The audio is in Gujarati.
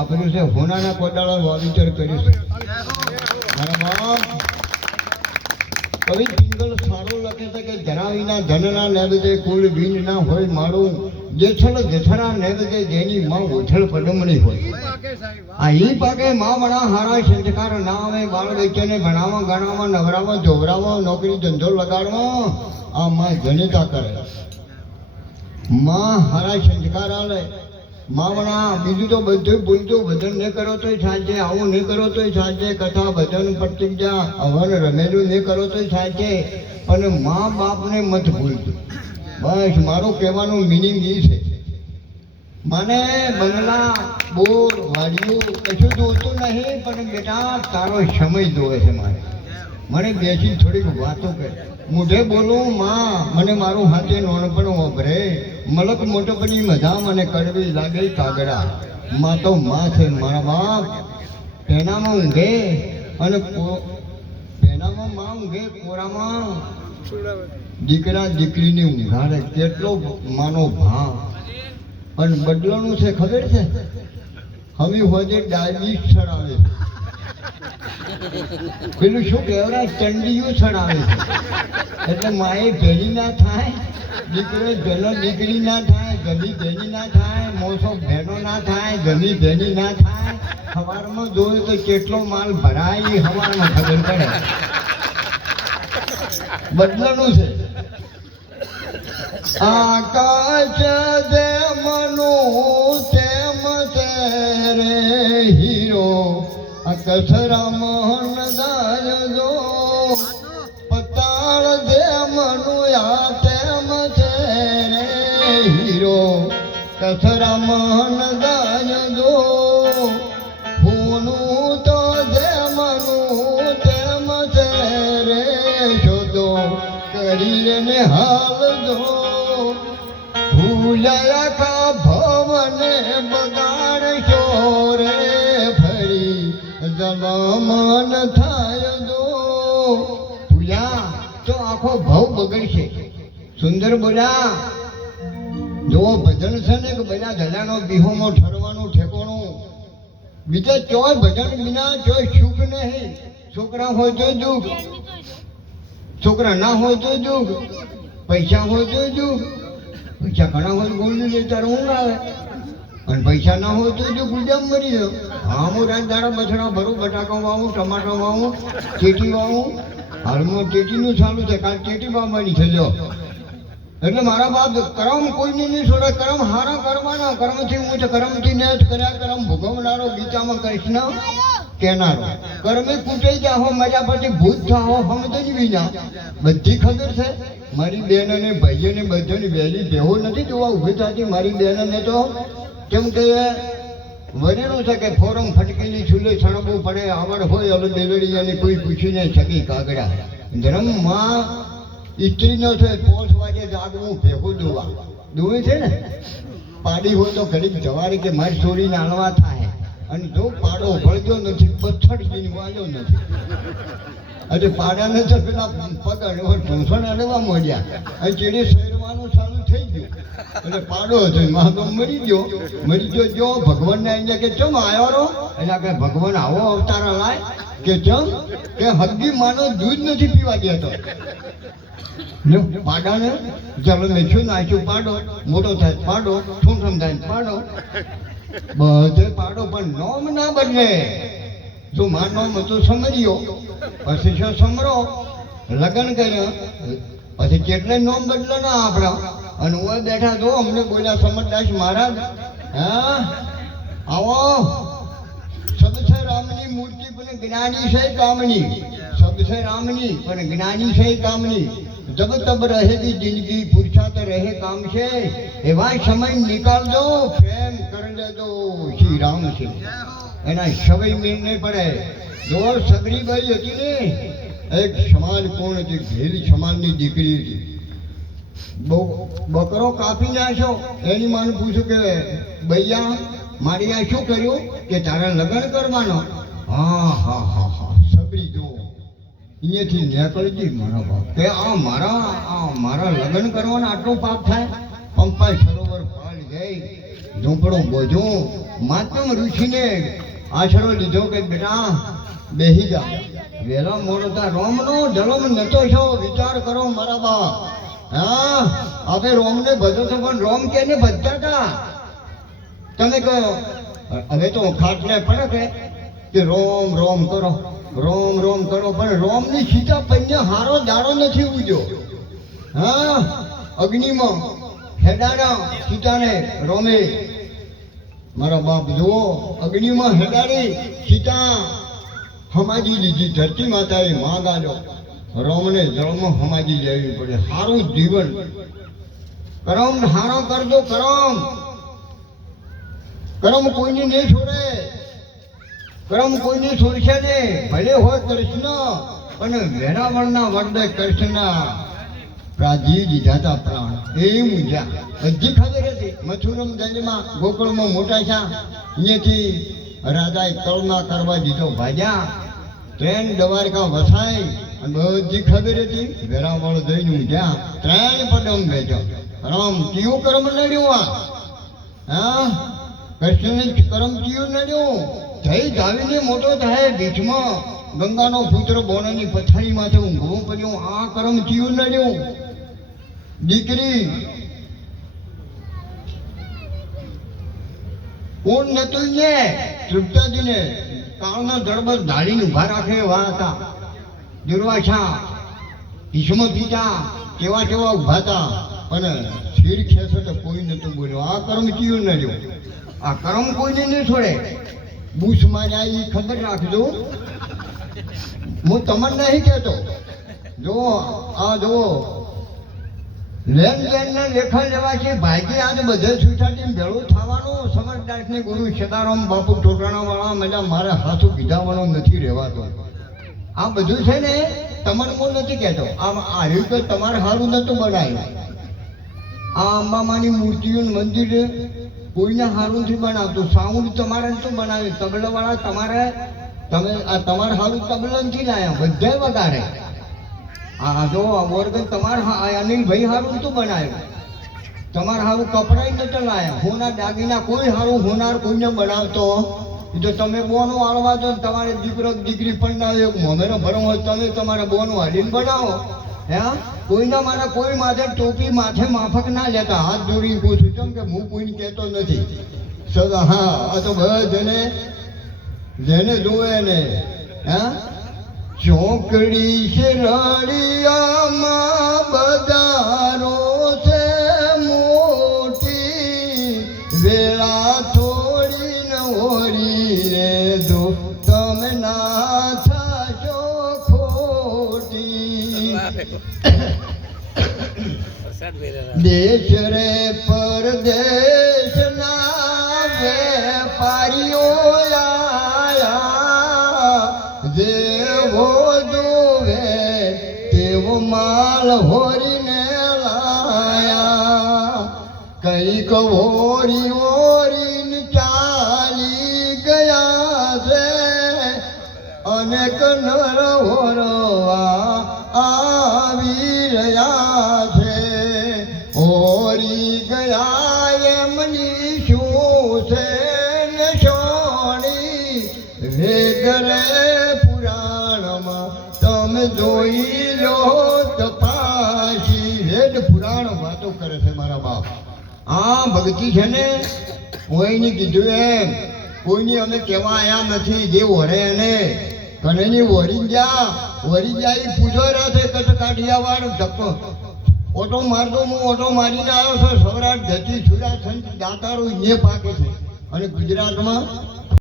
વાપર્યું છે, હોનાના કોદાળા વાવેતર કર્યું છે મારા બાપ. કવિ પિંગલ સારો લખે છે કે જણાવીના ધનના નૈવેદ્ય કુલ બીજ ના હોય મારું, જેછળ જઠરા નૈવેદ્ય જેની માં ઉછળ પદમણી હોય. આ ઈ પાકે માં વણા હારા સંસ્કાર ના આવે, બાળ બચ્ચાને ભણાવવા ગણાવવા નવરાવા જોવરાવા નોકરી ધંધો લગાડવા આ માં જનિતા કરે. માં હારા સંસ્કાર આલે માવણા. બીજું તો બધું ભૂલતું, ભજન નહીં કરો તોય સાચે, આવું નહીં કરો તોય સાચે, કથા ભજન પ્રતિજ્ઞા હવન રમેલું નહીં કરો તોય સાચે, પણ મા બાપને મત ભૂલતું. બસ મારું કહેવાનું મિનિંગ એ છે. મને બંગલા બોર વાડિયું કશું જોતું નહીં, પણ બેટા તારો સમય જોવે છે મારે. મને બેસી થોડીક વાતો કરે, મોઢે બોલું માં મને મારું હાથે નોનપણ વભરે, મલક મોટપની મજા મને કડવી લાગે કાગડા. માં તો માં છે મારા બાપ. પેનામાં ઊંઘે અને પેનામાં માં ઊંઘે, કોરામાં દીકરા દીકરીની ઊંઘાડે. કેટલો માનો ભાવ. અને બદલાનું છે ખબર છે, હવે હોજે ડાયાબિટીસ ચડાવે છે, પેલું શું કહેવાય ચંડીયું ચડાવે છે. એટલે માએ ભેલી ના થાય, દીકરો જનો દીકરી ના થાય, ગમી ભેની ના થાય, મોસો ભેનો ના થાય, ગમી ભેની ના થાય. સવારમાં જોયું તો કેટલો માલ ભરાય, સવારમાં ખબર પડે. બદલાનું છે. આકાશ દે મનુ તેમ તે રે હીરો, અકસરા મોહન દાય જો, પતાળ દે મનુ આ તેમ તે રે હીરો, કસરા મોહન દાય જો, હોનું તો દે મનુ તેમ તે રે શોધો, કરીને હાલ દો, ભૂલયા કા ભવને બગાડશો રે, ફરી જલમન થાય દો. ભૂલ્યા તો આખો ભાવ બગડશે. સુંદર બોલ્યા, જો ભજન છે ને કે બધા ધજાનો બિહોમો ઠરવાનું ઠેકોણું, બીજા ચોય ભજન વિના ચોય સુખ નહીં. છોકરા હોય તો દુઃખ, છોકરા ના હોય તો દુઃખ, પૈસા હોય તો દુઃખ. પૈસા ઘણા હોય ગોળ્યું લે ત્યારે ઊંઘ આવે, અને પૈસા ના હોય તો જો ગુજામ મરી જાવ. હા હું રાત દાડા બછડા ભરું, બટાકા વાવું, ટમાટર વાવું, ચેટી વાવું. હાલમાં ચેટીનું ચાલુ છે, કાલ ચેટી વાવવાની છે. જો એટલે મારા બાપ કર્મ કોઈને નહીં છોડે, કર્મ હારા કરવાના. કર્મથી ઊંચ કર્મથી નેચ કર્યા કર્મ ભોગવનારો, ગીતામાં કૃષ્ણ કહેનારો. કર્મે કૂટાઈ જાહો, મજા પછી ભૂત થાહો, સમજ વિના. બધી ખબર છે. મારી બેન અને ભાઈઓને બધાને વહેલી બેહો નથી જોવા ઊભી થતી. મારી બેનને તો કેમ કે વરેલું છે કે ફોરમ ફટકેલી છૂલે છણબવું પડે, આવડ હોય હવે બેલડી અને કોઈ પૂછી નહીં શકી કાગડા. ધર્મમાં સ્ત્રીનો છે 5 વાગે જાગવું, ભેગું દોવા દોવે છે ને. પાડી હોય તો ઘડીક જવારી કે મારી છોડીને આલવા થાય, અને જો પાડો ભળજો નથી, પથ્થર જીને વાળ્યો નથી. એટલે પાડાને તો પેલા પગ ઢોંસણ અડવા મળ્યા, અને ચીડી શેરવાનું ચાલુ થઈ ગયું. એટલે પાડો હતો માં તો મરી ગયો. જો ભગવાનને આવીને કે ચમ આવ્યો રો, એટલે કે ભગવાન આવો અવતાર લાય કે ચમ કે હગી માનો દૂધ નથી પીવા દેતો. પાડાને ચાલો મેચ્યું નાખ્યું પાડો, મોટો થાય પાડો, ઠૂંઠમ થાય પાડો, બધે પાડો. પણ નોમ ના બદલે. જો માં નોમ તો સમજ્યો, પછી શું સમરો લગ્ન કર્યા, પછી કેટલે નોમ બદલો ના આપણા. અને હું બેઠા જો અમને બોલ્યા સમજદાસ મહારાજ, હા આવો શબ્દ છે રામની મૂર્તિ પણ જ્ઞાની છે કામની. શબ્દ છે રામની પણ જ્ઞાની છે કામની. જબ તબ રહેગી જિંદગી, પુરુષાર્થ રહે કામ છે, એવા સમય નિકાલજો, પ્રેમ કરી લેજો. શ્રી રામ છે એના સવય મેળ નહીં પડે. જો સગરીબાઈ હતી ને, એક સમાજ કોણ હતી, ઘેરી સમાજની દીકરી હતી. બકરો કાપી નાખ્યો. એની માને પૂછ્યું કે ભૈયા મારી આ શું કર્યું કે તારા લગ્ન કરવાનો? હા હા હા હા સબરી જો અહીંયાથી નીકળજી મારા બાપ કે આ મારા લગ્ન કરવાના આટલું પાપ થાય? પંપાઈ સરોવર પાળ ગઈ, ઝૂંપડું બોજું, માતમ ઋષિને આશરો લીધો કે બેટા બેહી જા. વેલા મોડતા રોમનો જલમ નતો છો, વિચાર કરો મારા બાપ. હા, આપણે રોમને ભજો છો, પણ રોમ કેને ભજતા હતા? તમે કહો હવે તો ખાટલે પડે કે રોમ રોમ કરો, રોમ રોમ કરો, પણ રોમની સીતા પૈને હારો દાડો નથી ઉગ્યો. હા, અગ્નિમાં હેડાડા સીતાને રોમે. મારા બાપ જુઓ, અગ્નિમાં હેડાડી સીતા હમાજી લીધી. ધરતી માતાએ માં ગાજો રોમને જળમાં હમાજી લેવી પડે. સારું જીવન કરમ હારો કરજો. કરમ કરમ કોઈને નહીં છોડે. કરમ કોઈને છોડશે ને. ભલે હોય કૃષ્ણ, અને વેરાવળના વરદે કૃષ્ણના પ્રાજી દીધા હતા પ્રાણ. એ મૂંઝ્યા. બધી ખબર હતી. મથુરમ દંડમાં ગોકુળમાં મોટા છે, અહીંયાથી રાજાએ કળના કરવા દીધો ભાજ્યા. ટ્રેન દ્વારકા વસાઈ અને બધી ખબર હતી. વેરાવળ જઈને ઊંઝ્યા. ત્રણ પદમ ભેજો. રામ કેવું કર્મ નડ્યું? હા, કૃષ્ણને કરમ કેવું નડ્યું? જઈ જાવીને મોટો થાય બીચમાં ગંગાનો પુત્ર બોનાની પથારીમાંથી ઊંઘવું પડ્યું. આ કરમ કેવું નડ્યું? દીકરી કોણ નતું ને? તૃપ્તાજીને કાળનો દરબાર ઢાળીને ઉભા રાખે એવા હતા. દુર્વાસા ભીષ્મ પિતા કેવા કેવા ઉભા હતા, પણ શીર ખેંચો તો કોઈ નતું બોલ્યો. આ કર્મ કેવું નડ્યું? આ કર્મ કોઈને નહીં છોડે. બુશ માર્યા એ ખબર રાખજો. હું તમને નહીં કહેતો. જો આ જુઓ, લેન દેનના લેખા લેવા છે. ભાઈકી આજે બધે સુધારીને ભેળું થવાનું. સમજદારને ગુરુ સદારામ બાપુ ટોટાણાવાળા મજા મારે હાથું કીધાવાનો નથી રહેવાતો. આ બધું છે ને તમને હું નથી કહેતો. આમ આ રીતે તમારે સારું નતું બનાવ્યું. આ અંબામાની મૂર્તિઓનું મંદિર કોઈને સારું નથી બનાવતું. સાઉન્ડ તમારે નતું બનાવ્યું. તબલાવાળા તમારે તમારે સારું તબલા નથી લાયા. બધે વગાડે. હા જો વર્ગ તમારે અનિલભાઈ સારું નતું બનાવ્યું. તમારે સારું કપડાં નતું લાયા. હોના દાગીના કોઈ સારું હોનાર કોઈને બનાવતો. જો તમે બોનું આળવા દો, તમારે દીકરો દીકરી પણ મોમેરો ભરમ હોય, તમે તમારે બોનું હાલીને બનાવો. હે, કોઈના મારે કોઈ માથે ટોપી માથે માફક ના લેતા. હાથ જોડી પૂછું છું કે હું કોઈને કહેતો નથી. સદા હા, આ તો બધાને જેને જોવે ને. હા, ચોકડી છે રળિયામાં બજારો છે મોટી, વેળા થોડી ન હોરી રે જો તમે ના થશો ખોટી. દેશ રે પરદેશના વેપારીઓ આયા, જેવો જોવે તેવો માલ હોરીને લાયા. કઈક હોરી હોરીને ચાલી ગયા છે, અનેક નર હોરવા આવી રહ્યા છે. હોરી ગયા એમની શું છે ને સોણી, વેગરે પુરાણમાં તમે જોઈ લો તપાસી. વેદ પુરાણ વાતો કરે છે મારા બાપ. આ ભક્તિ છે ને કોઈની કીધું એમ કોઈની અમે કહેવા આવ્યા નથી. જે વરે એને કનેની વરી ગયા એ પૂજો રહ્યા છે. કચ્છ કાઠિયાવાડ ધક્કો ઓટો મારતો હું ઓટો મારીને આવ્યો છું. સૌરાષ્ટ્ર ધરતી છુરા સંત દાતારો ને પાકે છે. અને ગુજરાતમાં